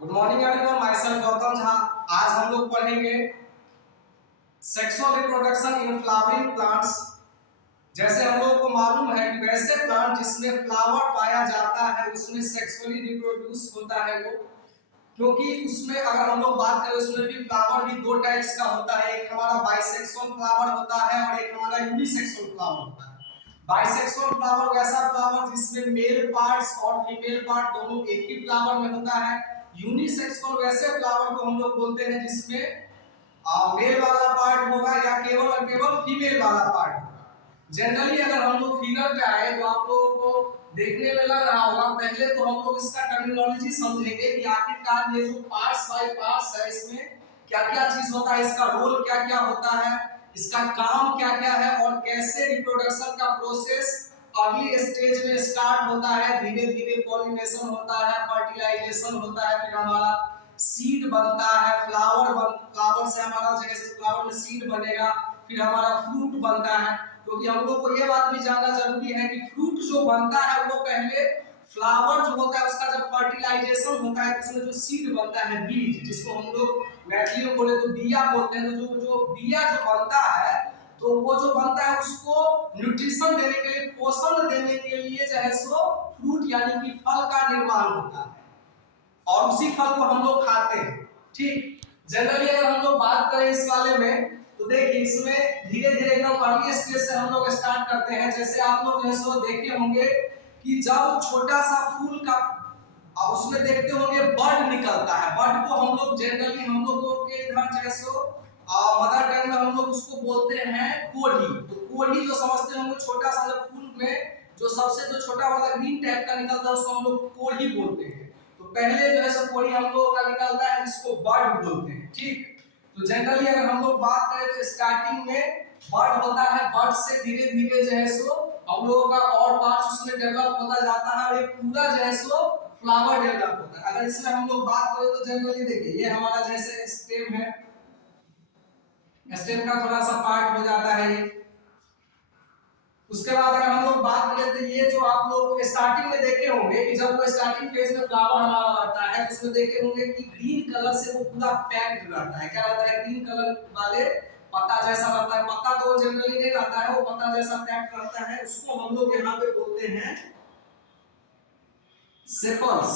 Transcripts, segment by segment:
Good morning everyone, my self Gautam Jha. आज हम लोग पढ़ेंगे sexual reproduction in flowering plants. जैसे हम लोगों को मालूम है कि वैसे प्लांट जिसमें फ्लावर पाया जाता है उसमें सेक्सुअली रिप्रोड्यूस होता है वो, क्योंकि उसमें अगर हम लोग बात करें उसमें भी फ्लावर भी दो टाइप्स का होता है। एक हमारा बाइसेक्सुअल फ्लावर होता है और एक हमारा यूनिसेक्सुअल फ्लावर होता है। बाइसेक्सुअल फ्लावर वैसा फ्लावर जिसमें मेल पार्ट्स और फीमेल पार्ट दोनों एक ही फ्लावर में होता है। यूनिसेक्सुअल वैसे फ्लावर को हम लोग बोलते हैं जिसमें मेल वाला पार्ट होगा या केवल और केवल फीमेल वाला पार्ट होगा। जनरली अगर हम लोग फिगर पे आए तो आप लोगों को देखने में लग रहा होगा, पहले तो हम लोग इसका टर्मिनोलॉजी समझेंगे कि आखिरकार ये जो पार्ट्स बाय पार्ट्स है इसमें क्या क्या चीज होता है, इसका रोल क्या क्या होता है, इसका काम क्या क्या है और कैसे रिप्रोडक्शन का प्रोसेस अर्ली स्टेज में स्टार्ट होता है। धीरे धीरे पॉलिनेशन होता है, फर्टिलाइजेशन होता है, फिर हमारा सीड बनता है, फ्लावर से हमारा जैसे फ्लावर में सीड बनेगा, फिर हमारा फ्रूट बनता है। क्योंकि हम लोग को ये बात भी जानना जरूरी है कि फ्रूट जो बनता है वो पहले फ्लावर जो होता है उसका जब फर्टिलाइजेशन होता है उसमें जो सीड बनता है, बीज, जिसको हम लोग मैथिली में बोले तो बिया बोलते हैं, तो जो जो बिया जो बनता है तो वो जो बनता है उसको न्यूट्रिशन देने के लिए, पोषण देने के लिए जो है सो फ्रूट यानी कि फल का निर्माण होता है और उसी फल को हम लोग खाते हैं। ठीक, जनरली अगर हम लोग बात करें इस वाले में तो देखिए इसमें धीरे धीरे एकदम अर्ली स्टेज से हम लोग स्टार्ट करते हैं। जैसे आप लोग जो है सो देखे होंगे कि जब छोटा सा फूल का अब उसमें देखते होंगे बर्ड निकलता है। बर्ड को हम लोग जनरली हम लोगों के इधर जो है सो मदर टंग में हम लोग उसको बोलते हैं कोढ़ी। तो कोढ़ी जो समझते होंगे छोटा सा जब फूल में जो सबसे जो छोटा वाला ग्रीन टाइप का निकलता है उसको हम लोग कोढ़ी बोलते हैं। तो पहले जो है सो कोढ़ी हम लोगों का निकलता है जिसको बर्ड बोलते हैं। ठीक, तो जनरली अगर हम लोग बात करें तो स्टार्टिंग में बर्ड होता है, बर्ड से धीरे धीरे जो है सो हम लोगों का और पार्ट्स उसमें डेवलप होता जाता है और एक पूरा जो है सो फ्लावर डेवलप होता है। अगर इसमें हम लोग बात करें तो जनरली देखिए ये हमारा जैसे स्टेम है, स्टेम का थोड़ा सा पार्ट हो जाता है ये। उसके बाद अगर हम लोग बात करें तो ये जो आप लोग स्टार्टिंग में देखे होंगे कि जब वो स्टार्टिंग फेज में फ्लावर हमारा आता है तो उसमें देखे होंगे कि ग्रीन कलर से वो पूरा पैक्ड रहता है। क्या रहता है? ग्रीन कलर वाले पत्ता जैसा रहता है। पत्ता तो जनरली नहीं रहता है, वो पत्ता जैसा पैक्ड रहता है। उसको हम लोग यहाँ पे बोलते हैं सेपल्स।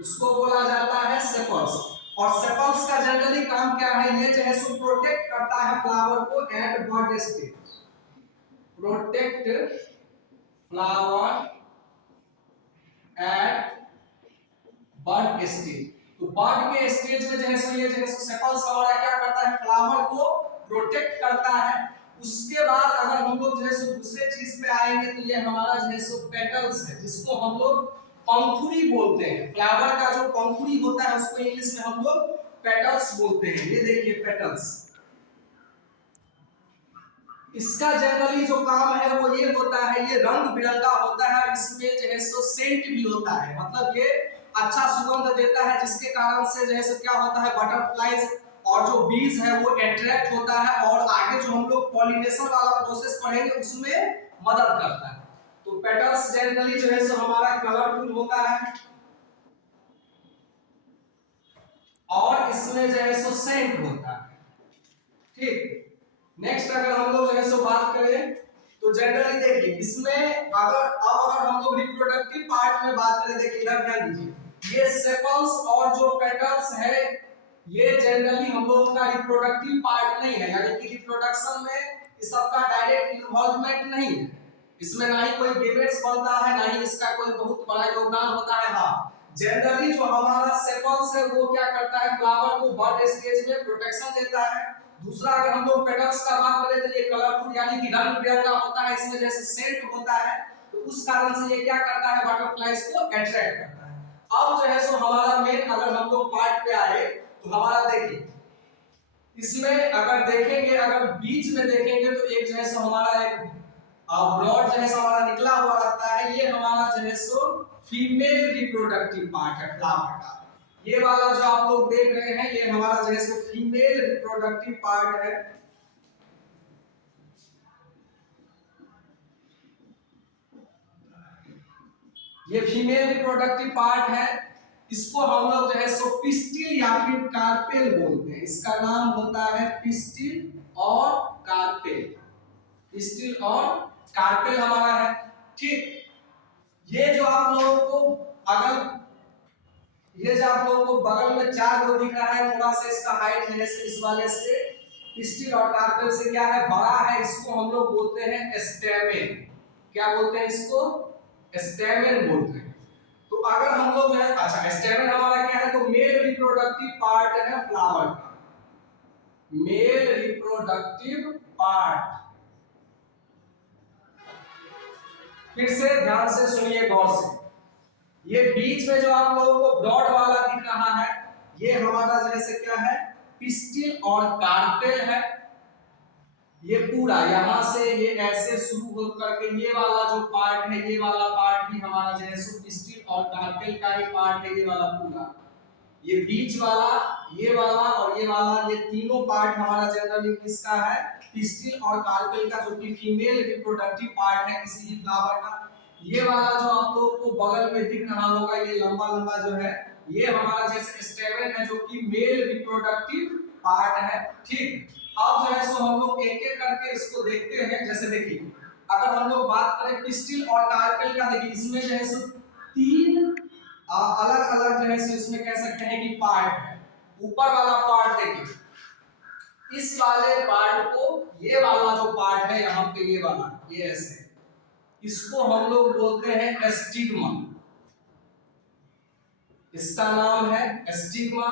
उसको बोला जाता है सेपल्स। और सेपल्स का जनरली काम क्या है? ये जो है सो प्रोटेक्ट करता है फ्लावर को at bud stage. Protect flower at bud stage. तो बर्ड के स्टेज में जो है सो ये जो है सो सेपल्स हमारा क्या करता है? फ्लावर को प्रोटेक्ट करता है। उसके बाद अगर हम लोग जो है सो दूसरे चीज पे आएंगे तो ये हमारा जो है सो पेटल्स है, जिसको हम लोग पंखुड़ी बोलते हैं। फ्लावर का जो पंखुड़ी होता है उसको इंग्लिश में हम लोग पेटल्स बोलते हैं। ये देखिए पेटल्स, इसका जनरली जो काम है वो ये होता है, ये रंग बिरंगा होता है, इसमें जो है सो सेंट भी होता है, मतलब ये अच्छा सुगंध देता है जिसके कारण से जो है सो क्या होता है बटरफ्लाइज और जो बीज है वो अट्रैक्ट होता है और आगे जो हम लोग पॉलिनेशन वाला प्रोसेस पढ़ेंगे उसमें मदद करता है। तो पेटल्स जनरली जो है सो हमारा कलरफुल होता है और इसमें जो है सो सेंट होता है। ठीक, नेक्स्ट अगर हम लोग जो है सो बात करें तो जनरली देखिए इसमें अगर हम लोग रिप्रोडक्टिव पार्ट में बात करें, देखिए इधर ध्यान दीजिए, ये सेपल्स और जो पेटल्स है ये जनरली हम लोगों का रिप्रोडक्टिव पार्ट नहीं है, यानी कि रिप्रोडक्शन में इस सबका डायरेक्ट इन्वॉल्वमेंट नहीं है। इसमें ना ही कोई गेमेट्स बनता है, ना ही इसका कोई बहुत बड़ा योगदान होता है। हाँ, जनरली जो हमारा सेपल्स है वो क्या करता है? फ्लावर को बर्ड स्टेज में प्रोटेक्शन देता है। दूसरा अगर हम लोग पेटल्स का बात करें तो ये कलरफुल यानी कि रंग बिरंगा होता है, इसमें जैसे सेंट होता है, तो उस कारण से ये क्या करता है? बटरफ्लाइज को अट्रैक्ट करता है। अब जो है सो हमारा मेन अगर हम लोग पार्ट पे आए तो हमारा देखिए इसमें अगर देखेंगे, अगर बीच में देखेंगे तो एक जो है सो हमारा एक ब्लड जो है सो हमारा निकला हुआ रहता है। ये हमारा जो है सो फीमेल रिप्रोडक्टिव पार्ट है फ्लावर का। ये वाला जो आप लोग देख रहे हैं ये हमारा जो है सो फीमेल रिप्रोडक्टिव पार्ट है। ये फीमेल रिप्रोडक्टिव पार्ट है। इसको हम लोग जो है सो पिस्टिल या फिर कार्पेल बोलते हैं। इसका नाम होता है पिस्टिल और कार्पेल। पिस्टिल और कार्पेल हमारा है। ठीक, ये जो आप लोगों को अगर ये जो आप लोगों को बगल में 4 को दिख रहा है, थोड़ा सा इसका हाइट है जैसे इस वाले से पिस्टिल और कार्पेल से क्या है, बड़ा है। इसको हम लोग बोलते हैं स्टेमेन। क्या बोलते हैं इसको? स्टेमेन बोलते हैं। तो अगर हम लोग जो है, अच्छा स्टेमेन हमारा क्या है, तो मेल रिप्रोडक्टिव पार्ट है फ्लावर का। Male reproductive part. फिर से ध्यान से सुनिए, गौर से। ये बीच में जो आप लोगों को ब्रॉड वाला दिख रहा है, ये हमारा जैसे क्या है, पिस्टिल और कार्पेल है। ये पूरा यहां से ये ऐसे शुरू हो करके ये वाला जो पार्ट है, ये वाला पार्ट भी हमारा जो है सो पिस्टिल और कार्पेल का ही पार्ट है। ये वाला पूरा, ये बीच वाला, ये वाला और ये वाला, ये तीनों पार्ट हमारा जनरली किसका है, पिस्टिल और कार्पेल का, जो कि फीमेल रिप्रोडक्टिव पार्ट है किसी भी फ्लावर का। ये वाला जो आप लोगों को बगल में दिख रहा होगा, ये लंबा लंबा जो है, ये हमारा जैसे स्टेमेन है, जो कि मेल रिप्रोडक्टिव पार्ट है। ठीक, अब जो है सो हम लोग एक एक करके इसको देखते हैं। जैसे देखिए, अगर हम लोग बात करें पिस्टिल और कार्पेल का, देखिए इसमें जो है सो 3 अलग अलग जो है सो इसमें कह सकते हैं कि पार्ट है। ऊपर वाला पार्ट देखिए, इस वाले पार्ट को, ये वाला जो पार्ट है यहाँ पे, ये वाला, ये ऐसे, इसको हम लोग बोलते हैं स्टिग्मा। इसका नाम है स्टिग्मा।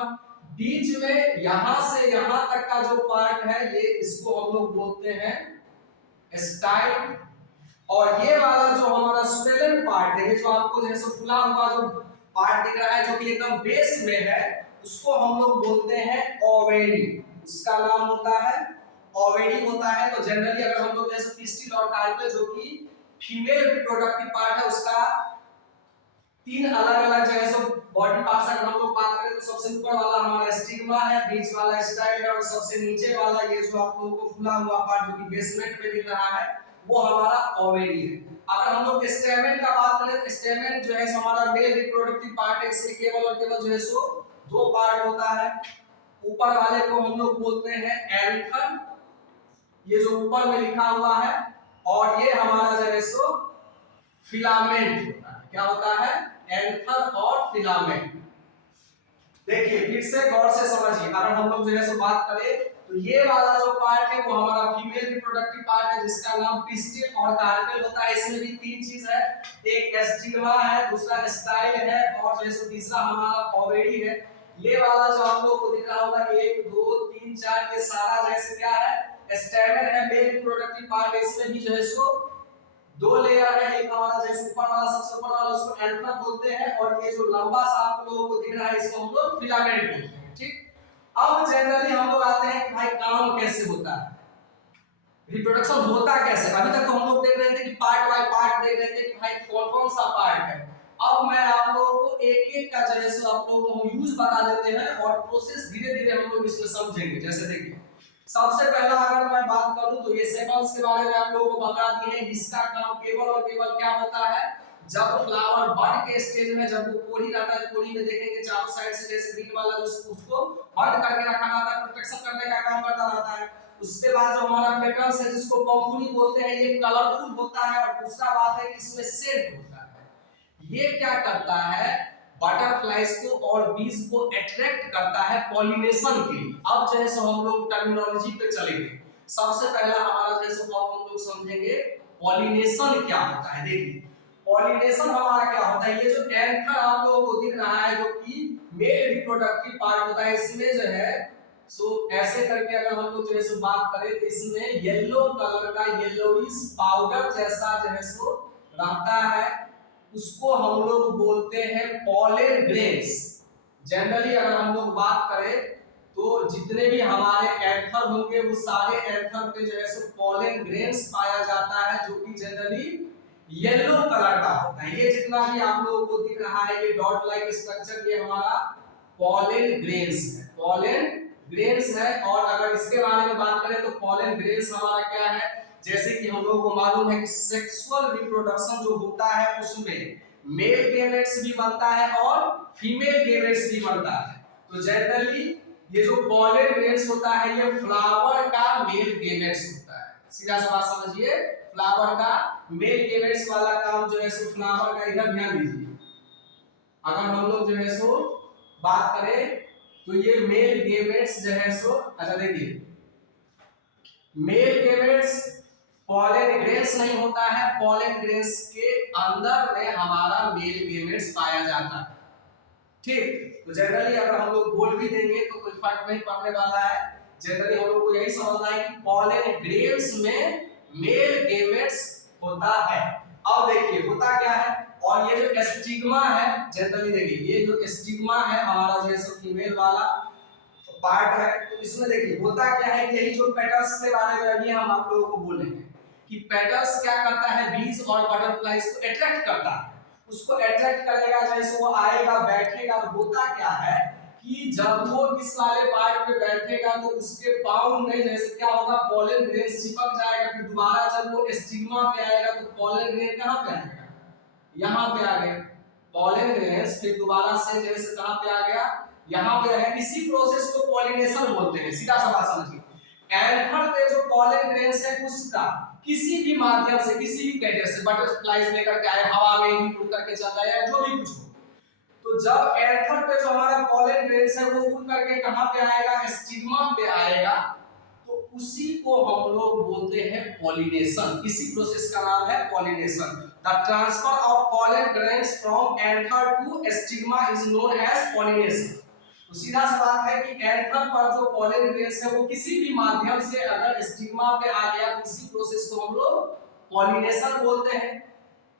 बीच में यहां से यहां तक का जो पार्ट है, ये इसको हम लोग बोलते हैं स्टाइल। और ये वाला जो हमारा स्वेलन पार्ट है, ये जो आपको जैसे फुला हुआ जो पार्ट दिख रहा है, जो कि एकदम बेस में है, उसको हम लोग बोलते हैं ओवेरी। उसका नाम होता है ओवेरी होता है। तो जनरली अगर हम लोग जैसे पिस्टिल और कार्पेल, जो कि फीमेल रिप्रोडक्टिव पार्ट है, उसका 3 अलग अलग जगह से बॉडी पार्ट्स अगर हम लोग बात करें, तो सबसे ऊपर वाला हमारा स्टिग्मा है, बीच वाला स्टाइल है, और सबसे नीचे वाला ये जो आप लोगों को फुला हुआ पार्ट जो कि बेसमेंट में दिख रहा है, वो हमारा ओवेरी है। अगर हम लोग स्टेमेन का बात करें, तो स्टेमेन जो है हमारा मेल रिप्रोडक्टिव पार्ट है। इसमें केवल और केवल जो है सो 2 पार्ट होता है। ऊपर वाले को हम लोग बोलते हैं एंथर, ये जो ऊपर में लिखा हुआ है, और ये हमारा जो है सो फिलामेंट होता है। क्या होता है? एंथर और फिलामेंट। देखिए फिर से गौर से समझिए, अगर हम लोग जो है सो बात करें, तो ये वाला जो पार्ट है वो हमारा फीमेल रिप्रोडक्टिव पार्ट है, जिसका नाम पिस्टिल और कार्पेल होता है। इसमें भी 3 चीज है, एक स्टिग्मा है, दूसरा स्टाइल है, और जैसे तीसरा हमारा ओवेरी है। ये वाला जो आप लोग को दिख रहा होगा 1 2 3 4, ये सारा जैसे क्या है, स्टेमेन है, मेल रिप्रोडक्टिव पार्ट है। इसमें भी जो है सो 2 लेयर है, एक हमारा जैसे ऊपर वाला, सबसे ऊपर वाला, उसको एंथर बोलते हैं, और ये जो लंबा सा आप लोगों को दिख रहा है, इसको हम लोग फिलामेंट बोलते हैं। ठीक, अब जनरली हम लोग आते हैं कि भाई काम कैसे होता है, रिप्रोडक्शन होता कैसे। अभी तक तो हम लोग देख रहे थे कि पार्ट बाय पार्ट देख रहे थे कि भाई कौन कौन सा पार्ट है। अब मैं आप लोगों को एक एक का जैसे आप लोगों को हम यूज बता देते हैं, और प्रोसेस धीरे धीरे हम लोग इसमें समझेंगे। जैसे देखिए, सबसे पहला अगर मैं बात करूं, तो ये सेपल्स के बारे में आप लोगों को बता दिए हैं। इसका काम केवल और केवल क्या होता है, जब फ्लावर बड के स्टेज में, जब वो कोली रहता है, कोली में देखेंगे चारों साइड से जैसे ग्रीन वाला जो उसको बंद करके रखा रहता है, प्रोटेक्शन करने का काम करता रहता है। उसके बाद जो हमारा पेटल्स है, जिसको पंखुड़ी बोलते हैं, ये कलरफुल होता है। और दूसरा बात है कि इसमें सेंट होता है। ये क्या करता है, बटरफ्लाइज को और बीज को अट्रैक्ट करता है पॉलिनेशन के लिए। अब जो है सो हम लोग टर्मिनोलॉजी पे चलेंगे। सबसे पहला हमारा जो है सो अब हम लोग समझेंगे पॉलिनेशन क्या होता है। देखिए पॉलिनेशन हमारा क्या होता है, ये जो एंथर आप लोगों को दिख रहा है, जो कि मेल रिप्रोडक्टिव पार्ट होता है, इसमें जो है सो ऐसे करके अगर हम लोग जो है सो बात करें, तो इसमें येलो कलर का येलोइश पाउडर जैसा जो है सो रहता है, उसको हम लोग बोलते हैं पॉलन ग्रेन्स। जनरली अगर हम लोग बात करें, तो जितने भी हमारे एंथर होंगे, वो सारे एंथर पे जो है सो पॉलन ग्रेन्स पाया जाता है, जो कि जनरली येलो कलर का होता है। ये जितना भी आप लोगों को दिख रहा है, ये डॉट लाइक स्ट्रक्चर, ये हमारा पॉलन ग्रेन्स है, पॉलन ग्रेन्स है। और अगर इसके बारे में बात करें, तो पॉलन ग्रेन्स हमारा क्या है, जैसे कि हम लोगों को मालूम है कि सेक्सुअल रिप्रोडक्शन जो होता है, उसमें मेल गेमेट्स भी बनता है और फीमेल गेमेट्स भी बनता है। तो जनरली ये जो पॉलन ग्रेन्स होता है ये फ्लावर का मेल गेमेट्स होता है। सीधा सा बात समझिए, फ्लावर का मेल गेमेट्स वाला काम जो है सो फ्लावर का, इधर ध्यान दीजिए। अगर हम लोग जो है सो बात करें तो ये मेल गेमेट्स जो है सो, अच्छा देखिए, मेल गेमेट्स पॉलन ग्रेन्स नहीं होता है, पॉलन ग्रेन्स के अंदर में हमारा मेल गेमेट्स पाया जाता है। ठीक, तो जनरली अगर हम लोग बोल भी देंगे तो कोई फर्क नहीं पड़ने वाला है। जनरली हम लोग को यही समझना है कि पॉलन ग्रेन्स में मेल गेमेट्स होता है। अब देखिए होता क्या है, और ये जो स्टिग्मा है, जनरली देखिए ये जो स्टिग्मा है हमारा जो है फीमेल वाला पार्ट है, तो इसमें देखिए होता क्या है, यही जो पेटल्स के बारे में अभी हम आप लोगों को बोलेंगे कि पेटल्स क्या करता है, बीज और बटरफ्लाइज को अट्रैक्ट करता है। उसको अट्रैक्ट करेगा, जैसे वो आएगा बैठेगा, तो होता क्या है कि जब वो इस वाले पार्ट पे बैठेगा तो उसके पाँव में जैसे क्या होगा, पॉलन ग्रेन चिपक जाएगा। फिर दोबारा जब वो स्टिग्मा पे आएगा तो पॉलन ग्रेन कहां पे आएगा, यहां पे आ गया पॉलन ग्रेन्स। फिर दोबारा से जैसे कहां पे आ गया, यहां पे है। इसी प्रोसेस को पॉलिनेशन बोलते हैं। सीधा सा बात समझिए, एंथर पे जो पॉलन ग्रेन्स है उसका किसी भी माध्यम से, किसी भी कैरियर से, बटरफ्लाइज लेकर के आए, हवा में ही उड़ करके चल रहा है, जो भी कुछ हो, तो जब एंथर पे जो हमारा पॉलन ग्रेन्स है वो उड़ करके कहां पे आएगा, स्टिग्मा पे आएगा, तो उसी को हम लोग बोलते हैं पॉलिनेशन। इसी प्रोसेस का नाम है pollination. The transfer of pollen grains from anther to stigma is known as pollination. तो सीधा सा बात है कि एंथर पर जो पॉलन ग्रेन्स है वो किसी भी माध्यम से अगर स्टिग्मा पे आ गया तो इसी प्रोसेस को हम लोग पॉलिनेशन बोलते हैं।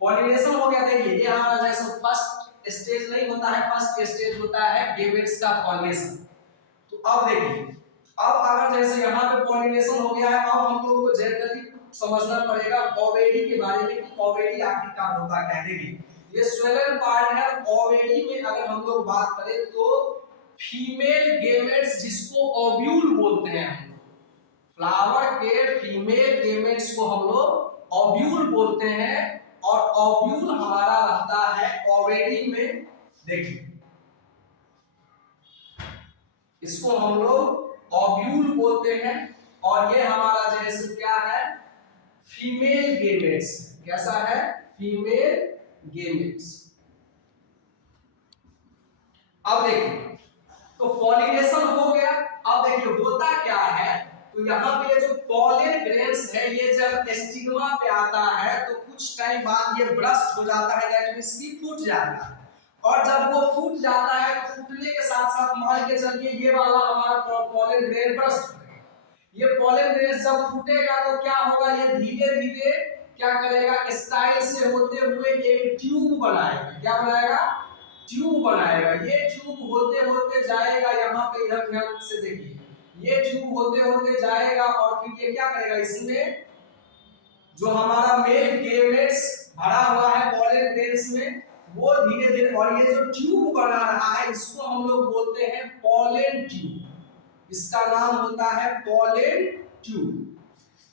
पॉलिनेशन हो गया। देखिए ये हमारा जैसे फर्स्ट स्टेज नहीं होता है, फर्स्ट स्टेज होता है गेमेट्स का फॉर्मेशन। तो अब देखिए, अब अगर जैसे यहाँ पे पॉलिनेशन हो गया है, अब हम लोग को जनरली समझना पड़ेगा ओवेरी के बारे में कि ओवेरी आखिरकार होता क्या है। देखिए ये स्वेलन पार्ट है। ओवेरी में अगर हम लोग बात करें तो फीमेल गेमेट्स जिसको ओव्यूल बोलते हैं, फ्लावर के फीमेल गेमेट्स को हम लोग ओव्यूल बोलते हैं, और ओव्यूल हमारा रहता है ओवेरी में। देखिए इसको हम लोग ओव्यूल बोलते हैं, और ये हमारा जैसे क्या है, फीमेल गेमेट्स। कैसा है, फीमेल गेमेट्स। अब देखिए तो पॉलिनेशन हो गया। अब देखिए होता क्या है, तो यहाँ पे जो पॉलन ग्रेन्स है ये जब स्टिग्मा पे आता है तो कुछ टाइम बाद ये ब्रस्ट हो जाता है, दैट मींस कि फूट जाता है। और जब वो फूट जाता है तो फूटने के साथ साथ मान के चलिए ये वाला हमारा पॉलन ग्रेन ब्रस्ट हो गया। ये पॉलन ग्रेन जब फूटेगा तो क्या होगा, ये धीरे धीरे क्या करेगा, स्टाइल से होते हुए एक ट्यूब बनाएगा। क्या बनाएगा, ट्यूब बनाएगा। ये ट्यूब होते होते जाएगा, यहाँ पे इधर ध्यान से देखिए, ये ट्यूब होते होते जाएगा और फिर ये क्या करेगा, इसमें जो हमारा मेल गेमेट्स भरा हुआ है पॉलन ग्रेन्स में वो धीरे धीरे, और ये जो ट्यूब बना रहा है इसको हम लोग बोलते हैं पॉलन ट्यूब। इसका नाम होता है पॉलन ट्यूब।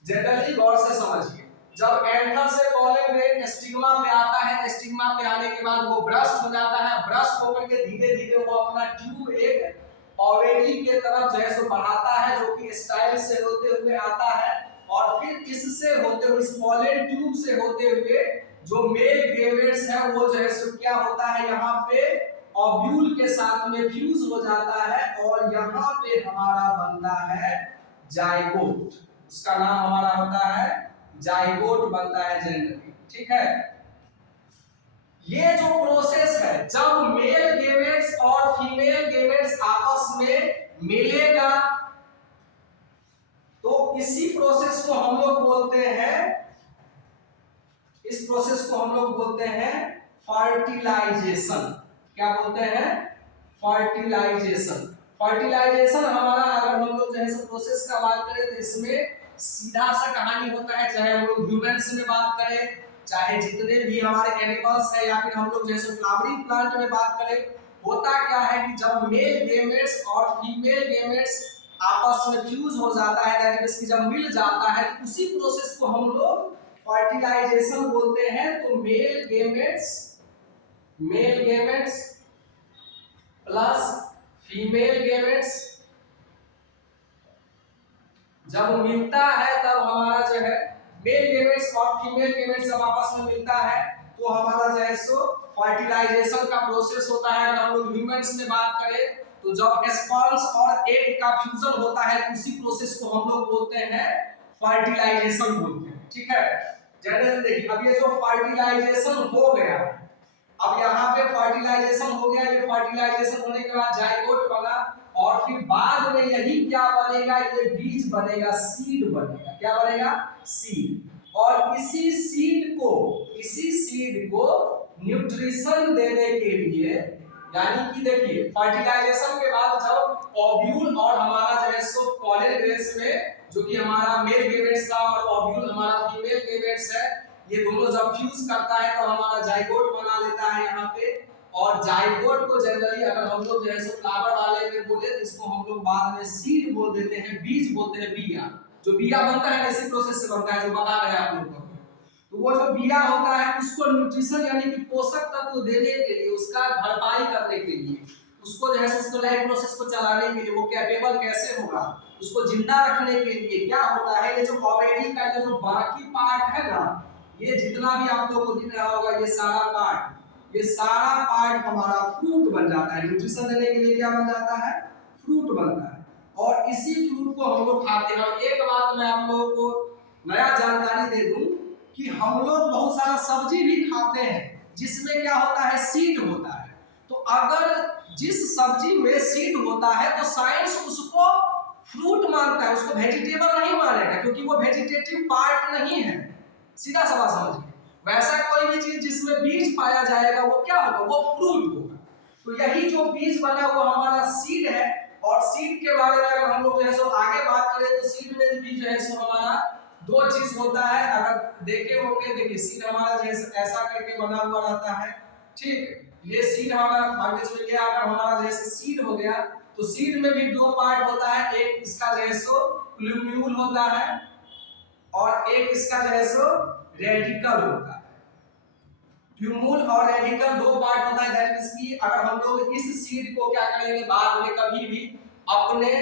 जनरली गौर से समझिए, जब एंथर से पॉलन ग्रेन स्टिग्मा पे आता है, स्टिग्मा पे आने के बाद वो ब्रस्ट हो जाता है। ब्रस्ट होकर के धीरे धीरे वो अपना ट्यूब एक ओवेरी के तरफ जो है सो बढ़ाता है, जो कि स्टाइल से होते हुए आता है, और फिर इससे होते हुए, इस पॉलन ट्यूब से होते हुए जो मेल गेमेट्स है वो जो है सो क्या होता है, यहाँ पे ओव्यूल के साथ में फ्यूज हो जाता है, और यहाँ पे हमारा बनता है जाइगोट। उसका नाम हमारा होता है जाइगोट बनता है जनरली। ठीक है, ये जो प्रोसेस है जब मेल गेमेट्स और फीमेल गेमेट्स आपस में मिलेगा तो इसी प्रोसेस को हम लोग बोलते हैं, इस प्रोसेस को हम लोग बोलते हैं फर्टिलाइजेशन। क्या बोलते हैं, फर्टिलाइजेशन। फर्टिलाइजेशन हमारा, अगर हम लोग जो है प्रोसेस का बात करें तो इसमें सीधा सा कहानी होता है, चाहे हम लोग ह्यूमन्स में बात करें, चाहे जितने भी हमारे एनिमल्स हैं, या फिर हम लोग जैसे फ्लावरिंग प्लांट में बात करें, होता क्या है कि जब मेल गेमेट्स और फीमेल गेमेट्स आपस में फ्यूज हो जाता है, दैट मींस कि जब मिल जाता है, तो उसी प्रोसेस को हम लोग फर्टिलाइजेशन बोलते हैं। तो male gametes male gametes plus female gametes जब मिलता है तब हमारा जो है मेल गेमेट्स और फीमेल गेमेट्स जब आपस में मिलता है तो हमारा जो है सो फर्टिलाइजेशन का प्रोसेस होता है। अगर हम लोग ह्यूमंस में बात करें तो जब स्पर्म्स और एग का फ्यूजन होता है तो उसी प्रोसेस को हम लोग बोलते हैं फर्टिलाइजेशन बोलते हैं। ठीक है, जनरल देखिए अब ये जो फर्टिलाइजेशन हो गया, अब यहाँ पे फर्टिलाइजेशन हो गया, ये फर्टिलाइजेशन होने के बाद जाइगोट बना और फिर बाद में यही क्या बनेगा, ये बीज बनेगा, सीड बनेगा। क्या बनेगा? सीड। और इसी सीड को न्यूट्रिशन देने के लिए, यानी कि देखिए फर्टिलाइजेशन के बाद जब ओव्यूल और हमारा जो है सो पॉलन ग्रेस में जो कि हमारा मेल गेमेट्स था और ओव्यूल हमारा फीमेल गेमेट्स है, ये दोनों जब फ्यूज करता है तो हमारा जाइगोट बना लेता है यहाँ पे। और जाइगोट को जनरली अगर हम लोग जो है सो फ्लावर वाले में बोले तो इसको हम लोग बाद में सीड बोल देते हैं, बीज बोलते हैं, बिया। जो बिया बनता है इसी प्रोसेस से बनता है जो बता रहे हैं आप लोगों को। तो वो जो बिया होता है उसको न्यूट्रिशन यानी कि पोषक तत्व देने के लिए, उसका भरपाई करने के लिए, उसको जो है उसको लाइफ प्रोसेस को चलाने के लिए वो कैपेबल कैसे होगा, उसको जिंदा रखने के लिए क्या होता है, ये जो ओवेरी का जो बाकी पार्ट है ना, ये जितना भी आप लोगों को दिख रहा होगा ये सारा पार्ट हमारा फ्रूट बन जाता है। न्यूट्रिशन देने के लिए क्या बन जाता है? फ्रूट बनता है। और इसी फ्रूट को हम लोग खाते हैं। और एक बात मैं आप लोगों को नया जानकारी दे दूं कि हम लोग बहुत सारा सब्जी भी खाते हैं जिसमें क्या होता है? सीड होता है। तो अगर जिस सब्जी में सीड होता है तो साइंस उसको फ्रूट मानता है, उसको वेजिटेबल नहीं मानेगा, क्योंकि वो वेजिटेटिव पार्ट नहीं है। सीधा सवाल समझिए। वैसा कोई भी चीज जिसमें बीज पाया जाएगा वो क्या होगा? वो फ्रूट होगा। तो यही जो बीज बना वो हमारा सीड है। और सीड के बारे में अगर हम लोग जो है सो आगे बात करें तो सीड में भी जो है सो हमारा दो चीज होता है। अगर देखे होंगे, देखिए सीड हमारा जैसे ऐसा करके बना हुआ रहता है। ठीक, ये सीड हमारा आगे चलिए, अगर हमारा जैसे सीड हो गया तो सीड में भी दो पार्ट होता है, एक इसका जो है सो प्लूम्यूल होता है और एक इसका जो है सो रेडिकल होता है। प्लूम्यूल और रेडिकल दो पार्ट होता है। दैट मींस कि अगर हम लोग इस सीड को क्या करेंगे, बाद में कभी भी अपने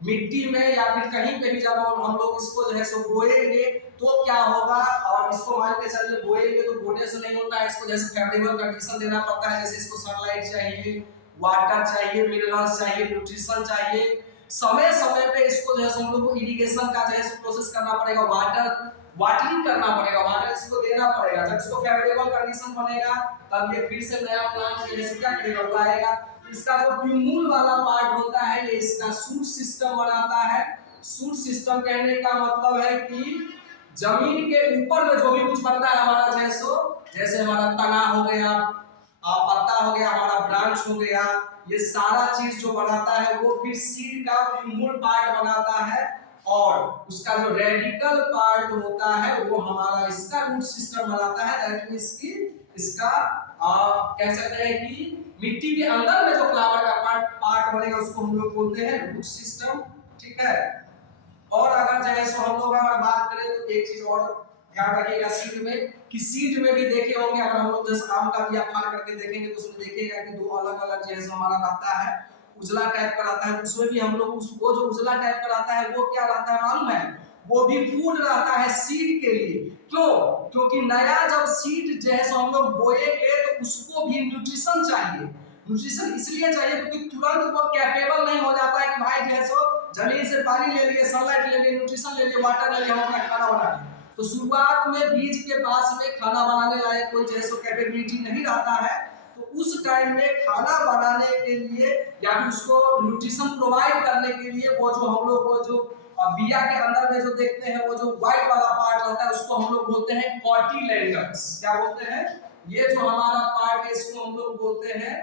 मिट्टी में या फिर कहीं पे भी जब हम लोग इसको जो है सो बोएंगे तो क्या होगा, और इसको मान के चलिए बोएंगे तो बोने से नहीं होता है, इसको जैसे फेवरेबल कंडीशन देना पड़ता है। जैसे इसको सनलाइट चाहिए, वाटर चाहिए, मिनरल्स चाहिए, न्यूट्रिशन चाहिए। समय समय पे इसको जो है हम लोग को इरिगेशन का जो है प्रोसेस करना पड़ेगा, वाटरिंग करना पड़ेगा, वाटर इसको देना पड़ेगा। जब इसको फेवरेबल कंडीशन बनेगा तब ये फिर से नया प्लांट जैसे क्या करेगा, उगाएगा। इसका जो प्लूम्यूल वाला पार्ट होता है ये इसका शूट सिस्टम बनाता है। शूट सिस्टम कहने का मतलब है कि जमीन के ऊपर में जो भी कुछ बनता है हमारा जैसे हमारा तना हो गया, पत्ता हो गया, हमारा ब्रांच हो गया, ये सारा चीज जो बनाता है वो फिर सीड का प्लूम्यूल पार्ट बनाता है। और उसका जो रेडिकल पार्ट होता है वो हमारा इसका रूट सिस्टम बनाता है। दैट मींस कि इसका कह सकते हैं कि मिट्टी के अंदर में जो फ्लावर का पार्ट बनेगा उसको हम लोग बोलते हैं रूट सिस्टम। ठीक है। और अगर जो है सो हम लोग अगर बात करें तो एक चीज और ध्यान रखिएगा सीड में, कि सीड में भी देखे होंगे, अगर हम लोग जैसे आम का बिया फाड़ करके देखेंगे तो उसमें देखिएगा कि दो अलग अलग जो है हमारा रहता है, उजला टाइप का रहता है। उसमें भी हम लोग वो जो उजला टाइप का रहता है वो क्या रहता है मालूम है? वो भी फूड रहता है सीड के लिए। क्यों? क्योंकि नया जब सीड जो है हम लोग बोएंगे तो उसको भी न्यूट्रिशन चाहिए। न्यूट्रिशन इसलिए चाहिए क्योंकि तुरंत वो कैपेबल नहीं हो जाता है कि भाई जो है सो जमीन से पानी ले लिए, सनलाइट ले लिए, न्यूट्रिशन ले लिए, वाटर ले लिए, हम अपना खाना बना लिए। तो शुरुआत में बीज के पास में खाना बनाने लायक कोई जैसो कैपेबिलिटी नहीं रहता है। तो उस टाइम में खाना बनाने के लिए या फिर उसको न्यूट्रिशन प्रोवाइड करने के लिए वो जो हम लोग वो जो बिया के अंदर में जो देखते हैं वो जो व्हाइट वाला पार्ट रहता है उसको हम लोग बोलते हैं कॉटिलेडन्स। क्या बोलते हैं? ये जो हमारा पार्ट है इसको हम लोग बोलते हैं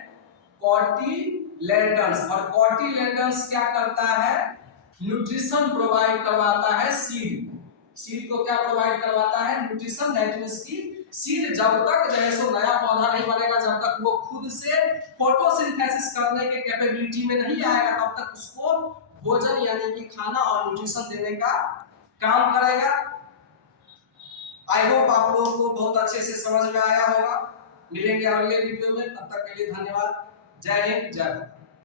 कॉटिलेडन्स। और कॉटिलेडन्स क्या करता है? न्यूट्रिशन प्रोवाइड करवाता है सीड को। सीड को क्या प्रोवाइड करवाता है? न्यूट्रिशन। दैट मींस कि सीड जब तक जो है सो नया पौधा नहीं बनेगा, जब तक वो खुद से फोटोसिंथेसिस करने के कैपेबिलिटी में नहीं आएगा, तब तक उसको भोजन यानी कि खाना और न्यूट्रिशन देने का काम करेगा। आई होप आप लोगों को बहुत अच्छे से समझ में आया होगा। मिलेंगे अगले वीडियो में, तब तक के लिए धन्यवाद। जय हिंद, जय भारत।